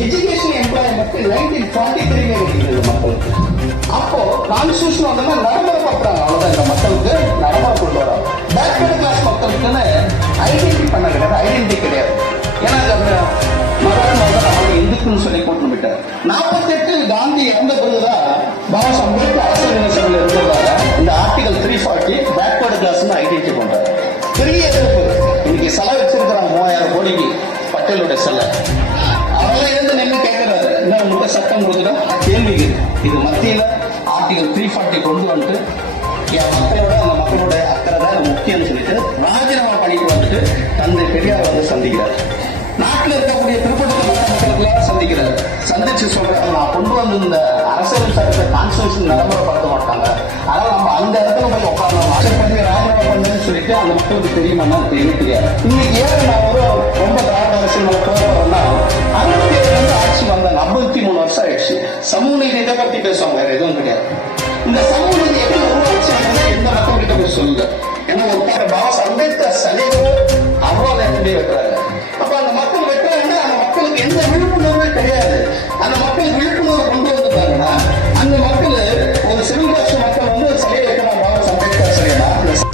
Education employment 1943 மக்களுக்கு. அப்போ constitution வந்து நடைமுறைப்படுத்துறாங்க. அவ்வளவுதான் இந்த மக்களுக்கு நடைமுறை கொண்டு வரோம். பேக்வர்ட் கிளாஸ் மக்களுக்குன்னு ஐடென்டி பண்ண கிடையாது, ஐடென்டி கிடையாது. ஏன்னா நம்ம இந்துக்குன்னு சொல்லி போட்டு விட்டார். 48 காந்தி இறந்த பிறகுதான் பாபா சாஹேப் அம்பேத்கர் அரசியல் யூனிவர்சிட்டியில் இருந்ததால இந்த ஆர்டிகல் 340 பேக்வர்ட் கிளாஸ் ஐடென்டி பண்றாரு. பெரிய எதிர்ப்பு. இன்னைக்கு செலவு வச்சிருக்கிறாங்க 3000 கோடிக்கு பட்டேலுடைய செல்ல. அவெல்லாம் இருந்து நின்று கேட்கிறாரு, என்ன உங்களுக்கு சட்டம் கொடுக்குற கேள்விக்கு. இது மத்தியில ஆர்டிகல் 340 கொண்டு வந்துட்டு என் மக்களோட அந்த மக்களோட அக்கறை தான் முக்கியம் சொல்லிட்டு ராஜினாமா பண்ணிட்டு வந்துட்டு தந்தை பெரியார் வந்து சந்திக்கிறார். நாட்டில் இருக்கக்கூடிய பிற்படுத்த மக்களுக்கு சந்திக்கிறார். சந்திச்சு சொல்றாங்க, நான் கொண்டு வந்து இந்த அரசியல் சட்டத்தை கான்ஸ்டியூஷன் நடைமுறைப்படுத்த மாட்டாங்க, அதனால நம்ம அந்த இடத்துல போய் உட்காரணும், பண்ணி ராஜினாமா பண்ணுன்னு சொல்லிட்டு அந்த மக்களுக்கு தெரியுமா தெரியாது. இன்னைக்கு ஏன் நான் ரொம்ப திராவிட அரசியல் மேல போறோம்னா 67 ஆட்சி வந்தாங்க. 53 வருஷம் ஆயிடுச்சு. சமூக நீதி இதை பத்தி பேசுவாங்க, வேற எதுவும் கிடையாது. இந்த சமூக நீதி எப்படி உருவாச்சு எந்த மக்கள் கிட்ட போய் சொல்லுங்க. ஏன்னா ஒரு பாபா சாஹேப் அம்பேத்கர் சலைவோ அவ்வளவு எப்படி வைக்கிறாங்க. அப்ப அந்த மக்கள் வைக்கிறாங்கன்னா அந்த மக்களுக்கு எந்த விழிப்புணர்வே கிடையாது. அந்த மக்களுக்கு விழிப்புணர்வு கொண்டு வந்துட்டாங்கன்னா அந்த மக்கள் ஒரு சிவில் ராஷ்டிர மக்கள் வந்து சிலையை வைக்கிறாங்க. பாபா சாஹேப் அம்பேத்கர் சிலையா ஒன்றும்